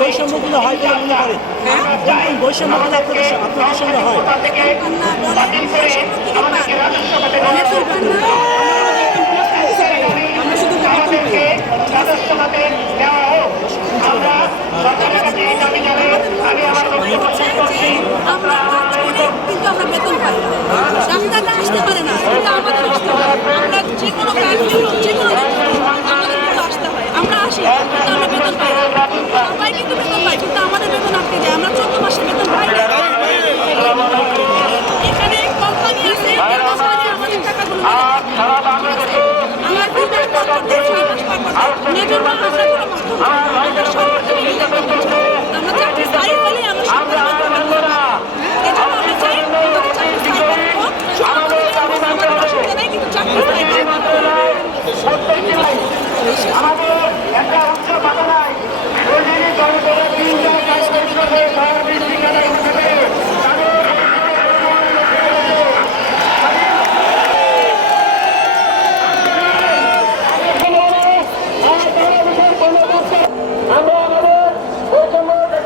বৈষম্যগুলো হয় বলে মনে করেন? বৈষম্যগুলো আপনাদের সঙ্গে হয়? আসতে পারে না, আমাদের আসতে হয়। আমরা যে কোনো কাজ যে কোনো আসতে হয়, আমরা আসি কিন্তু আমরা বেতন পাই না। সবাই কিন্তু বেতন পাই, কিন্তু আমাদের বেতন আটকে যায়। আমরা 14 মাসের বেতন পাই না। এখানে কোম্পানি আছে, আমাদের টাকাগুলো আমার নেটের বা হাজার